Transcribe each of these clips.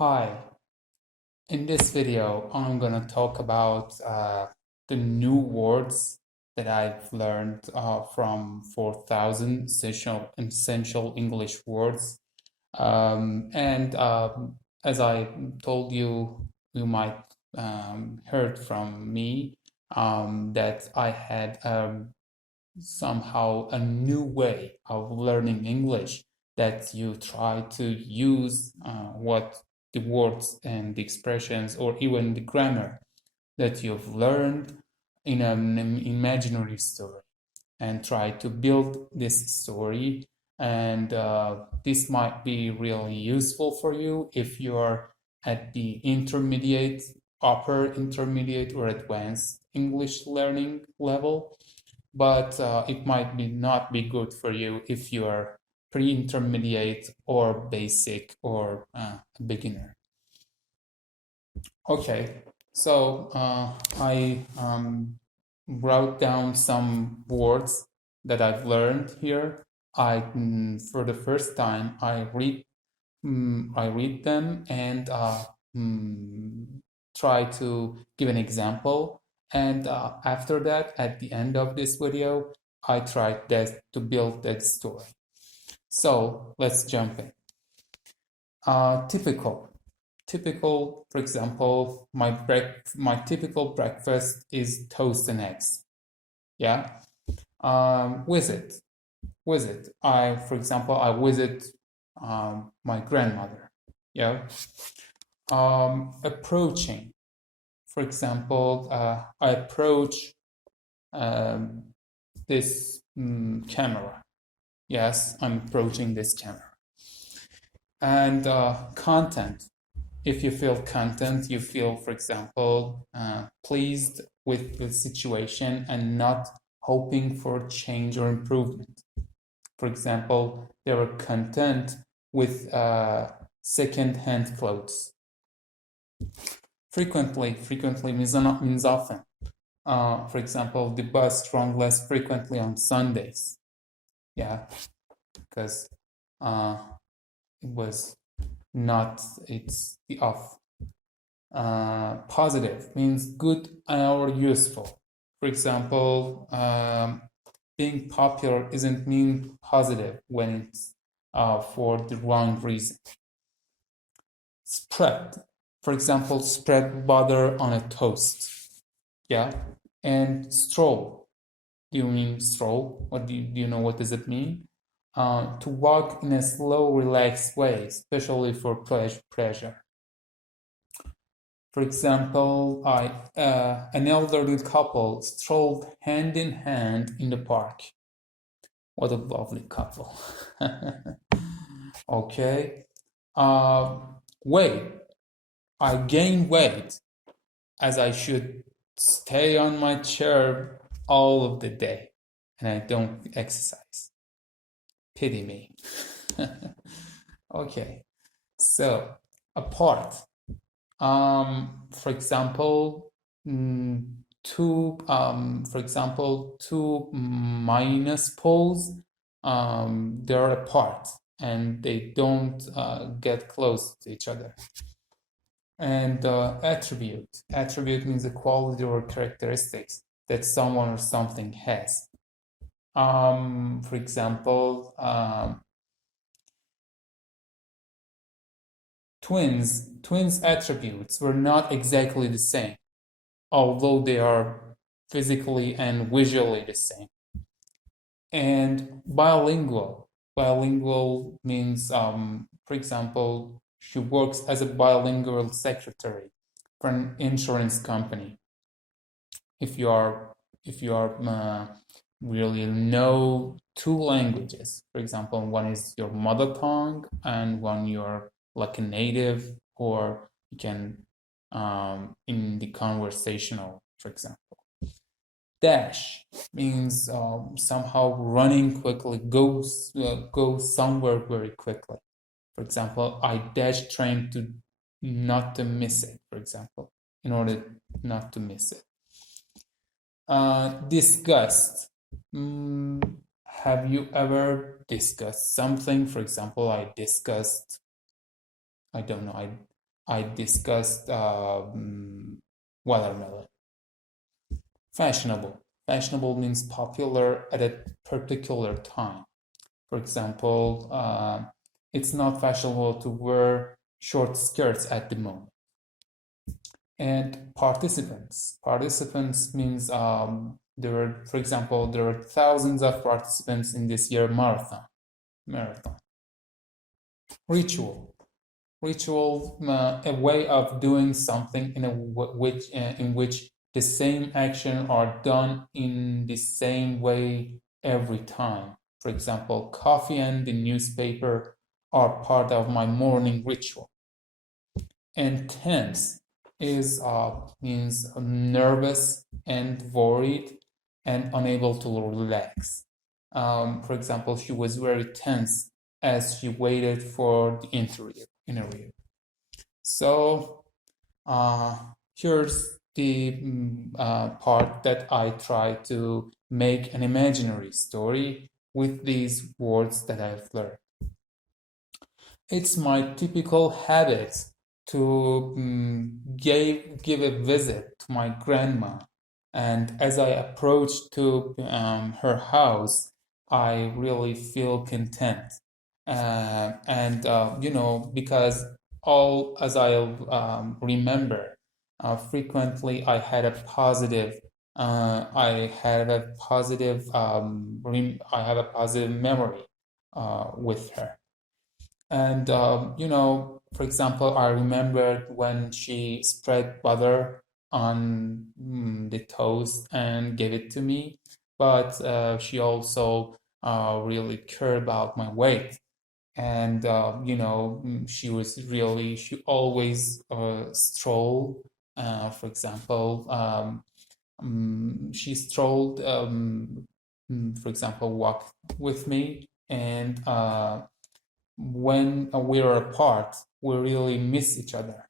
Hi, in this video, I'm gonna talk about the new words that I've learned from 4,000 essential English words. And as I told you, you might heard from me that I had somehow a new way of learning English that you try to use what the words and the expressions or even the grammar that you've learned in an imaginary story and try to build this story. And this might be really useful for you if you're at the intermediate, upper intermediate, or advanced English learning level, but it might be not be good for you if you are pre-intermediate or basic or a beginner. Okay, so I wrote down some words that I've learned here. For the first time, I read them and try to give an example. And after that, at the end of this video, I tried to build that story. So let's jump in. Typical, for example, my typical breakfast is toast and eggs. Yeah. Visit. For example, I visit my grandmother. Yeah. Approaching. For example, I approach this camera. Yes, I'm approaching this camera. And content. If you feel content, you feel, for example, pleased with the situation and not hoping for change or improvement. For example, they were content with second-hand clothes. Frequently means often. For example, the bus runs less frequently on Sundays. Yeah, because it was not, it's the off. Positive means good or useful. For example, being popular isn't mean positive when it's for the wrong reason. Spread. For example, spread butter on a toast. Yeah. And stroll. Do you mean stroll? What do you know what does it mean? To walk in a slow, relaxed way, especially for pleasure. For example, an elderly couple strolled hand in hand in the park. What a lovely couple. Okay. Weight. I gain weight as I should stay on my chair all of the day and I don't exercise. Pity me. Okay. So, apart. For example, two minus poles, they're apart and they don't get close to each other. And attribute means a quality or characteristics that someone or something has. For example, twins attributes were not exactly the same, although they are physically and visually the same. And bilingual means, for example, she works as a bilingual secretary for an insurance company. If you are really know two languages, for example, one is your mother tongue and one you're like a native, or you can in the conversational, for example. Dash means somehow running quickly, go somewhere very quickly. For example, I dash train to not to miss it, for example, in order not to miss it. Disgust. Have you ever discussed something? For example, I don't know, I discussed watermelon. Fashionable. Fashionable means popular at a particular time. For example, it's not fashionable to wear short skirts at the moment. And participants. Participants means for example, there are thousands of participants in this year marathon. Ritual. Ritual, a way of doing something in which the same action are done in the same way every time. For example, coffee and the newspaper are part of my morning ritual. And tense means nervous and worried and unable to relax. For example, she was very tense as she waited for the interview. So here's the part that I try to make an imaginary story with these words that I've learned. It's my typical habit to give a visit to my grandma, and as I approach to her house, I really feel content, and because all as I remember, frequently I had a positive. I have a positive. I have a positive memory with her. And for example, I remember when she spread butter on the toast and gave it to me, but she also really cared about my weight. And she always strolled. For example, she strolled. For example, walked with me, and when we're apart, we really miss each other.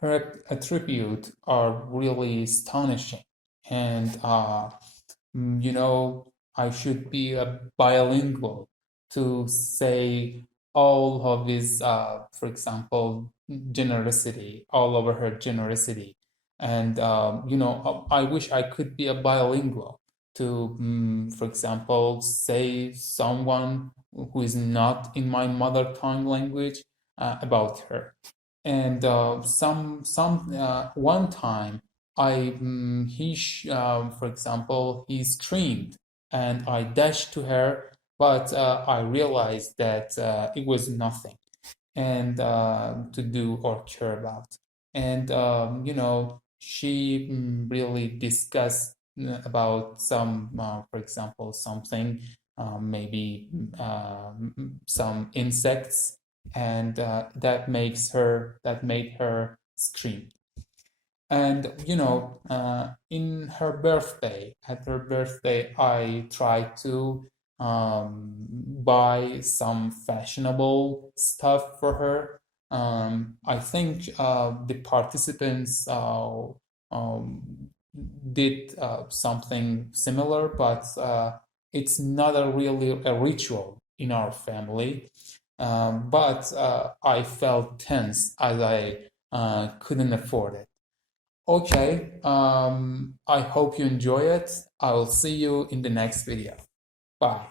Her attributes are really astonishing, and I should be a bilingual to say all of his, for example, generosity, all over her generosity, and I wish I could be a bilingual to, for example, say someone who is not in my mother tongue language about her. And one time for example, he screamed, and I dashed to her, but I realized that it was nothing and to do or care about. And she really discussed about for example, something, maybe some insects, and that made her scream. And at her birthday, I tried to buy some fashionable stuff for her. I think the participants did something similar, but it's not really a ritual in our family. But I felt tense as I couldn't afford it. Okay, I hope you enjoy it. I will see you in the next video. Bye.